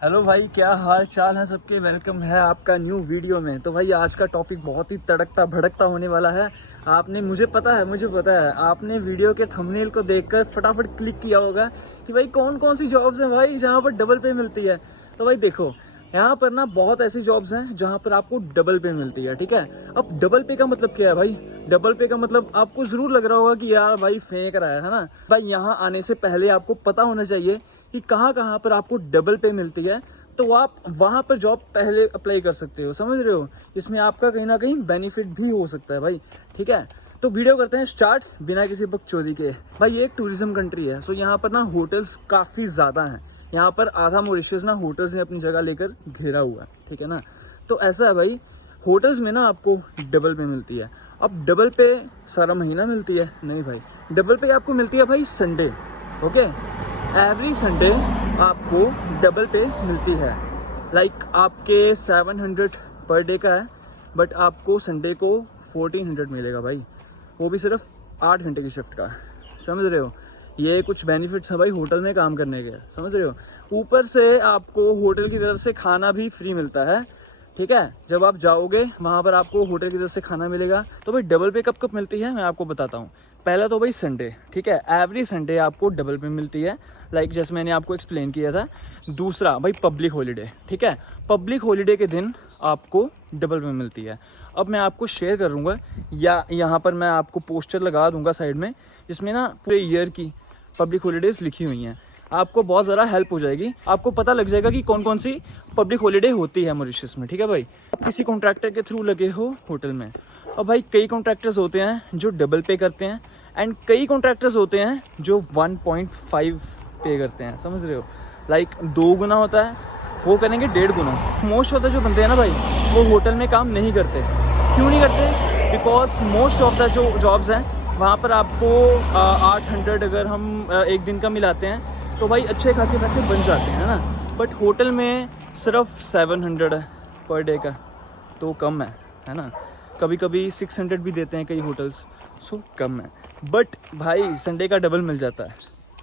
Hello भाई, क्या हाल चाल है सबके। वेलकम है आपका न्यू वीडियो में। तो भाई आज का टॉपिक बहुत ही तड़कता भड़कता होने वाला है। आपने मुझे पता है आपने वीडियो के थंबनेल को देखकर फटाफट क्लिक किया होगा कि भाई कौन कौन सी जॉब्स हैं भाई जहाँ पर डबल पे मिलती है। तो भाई देखो, यहाँ पर ना बहुत ऐसी जॉब्स हैं जहाँ पर आपको डबल पे मिलती है, ठीक है। अब डबल पे का मतलब क्या है भाई? डबल पे का मतलब आपको जरूर लग रहा होगा कि यार भाई फेंक रहा है ना। भाई यहाँ आने से पहले आपको पता होना चाहिए कि कहाँ कहाँ पर आपको डबल पे मिलती है, तो आप वहां पर जॉब पहले अप्लाई कर सकते हो, समझ रहे हो। इसमें आपका कहीं ना कहीं बेनिफिट भी हो सकता है भाई, ठीक है। तो वीडियो करते हैं स्टार्ट बिना किसी बकचोदी के। भाई ये एक टूरिज्म कंट्री है, सो यहाँ पर ना होटल्स काफ़ी ज़्यादा हैं। यहाँ पर आधा मॉरिशस ना होटल्स ने अपनी जगह लेकर घेरा हुआ है, ठीक है ना। तो ऐसा है भाई, होटल्स में ना आपको डबल पे मिलती है। अब डबल पे सारा महीना मिलती है? नहीं भाई, डबल पे आपको मिलती है भाई संडे, ओके। एवरी संडे आपको डबल पे मिलती है। लाइक आपके 700 पर डे का है, बट आपको संडे को 1400 मिलेगा भाई, वो भी सिर्फ 8 घंटे की शिफ्ट का। समझ रहे हो, ये कुछ बेनिफिट्स है भाई होटल में काम करने के, समझ रहे हो। ऊपर से आपको होटल की तरफ से खाना भी फ्री मिलता है, ठीक है। जब आप जाओगे वहाँ पर आपको होटल की तरफ से खाना मिलेगा। तो भाई डबल पे कब कब मिलती है मैं आपको बताता हूँ। पहला तो भाई संडे, ठीक है, एवरी संडे आपको डबल पे मिलती है, लाइक जैसे मैंने आपको एक्सप्लेन किया था। दूसरा भाई पब्लिक हॉलीडे, ठीक है, पब्लिक हॉलीडे के दिन आपको डबल पे मिलती है। अब मैं आपको शेयर करूँगा या यहाँ पर मैं आपको पोस्टर लगा दूंगा साइड में, जिसमें ना पूरे ईयर की पब्लिक हॉलीडेज लिखी हुई हैं। आपको बहुत ज़्यादा हेल्प हो जाएगी, आपको पता लग जाएगा कि कौन कौन सी पब्लिक हॉलीडे होती है मॉरिशस में, ठीक है भाई। आप किसी कॉन्ट्रैक्टर के थ्रू लगे हो होटल में, और भाई कई कॉन्ट्रैक्टर्स होते हैं जो डबल पे करते हैं, एंड कई कॉन्ट्रैक्टर्स होते हैं जो 1.5 पे करते हैं, समझ रहे हो। लाइक 2 गुना होता है, वो करेंगे 1.5 गुना। मोस्ट ऑफ द जो बंदे हैं ना भाई, वो होटल में काम नहीं करते। क्यों नहीं करते? बिकॉज मोस्ट ऑफ द जो जॉब्स हैं वहाँ पर आपको 800 अगर हम एक दिन का मिलाते हैं तो भाई अच्छे खासे पैसे बन जाते हैं ना। बट होटल में सिर्फ 700 है पर डे का, तो कम है ना। कभी कभी 600 भी देते हैं कई होटल्स, सो कम है। बट भाई संडे का डबल मिल जाता है,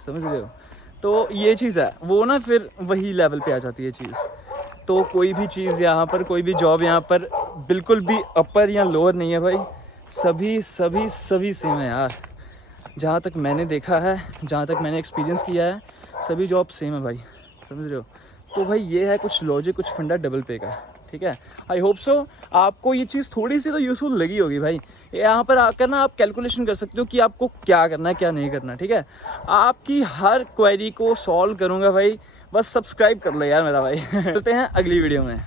समझ रहे हो। तो ये चीज़ है, वो ना फिर वही लेवल पे आ जाती है चीज़। तो कोई भी चीज़ यहाँ पर, कोई भी जॉब यहाँ पर बिल्कुल भी अपर या लोअर नहीं है भाई, सभी सभी सभी सेम है यार। जहाँ तक मैंने देखा है, जहाँ तक मैंने एक्सपीरियंस किया है, सभी जॉब सेम है भाई, समझ रहे हो। तो भाई ये है कुछ लॉजिक, कुछ फंडा डबल पे का, ठीक है। आई होप सो आपको ये चीज़ थोड़ी सी तो यूज़फुल लगी होगी भाई। यहाँ पर आकर ना आप कैलकुलेशन कर सकते हो कि आपको क्या करना है क्या नहीं करना, ठीक है। आपकी हर क्वेरी को सॉल्व करूँगा भाई, बस सब्सक्राइब कर लो यार मेरा भाई। चलते हैं अगली वीडियो में।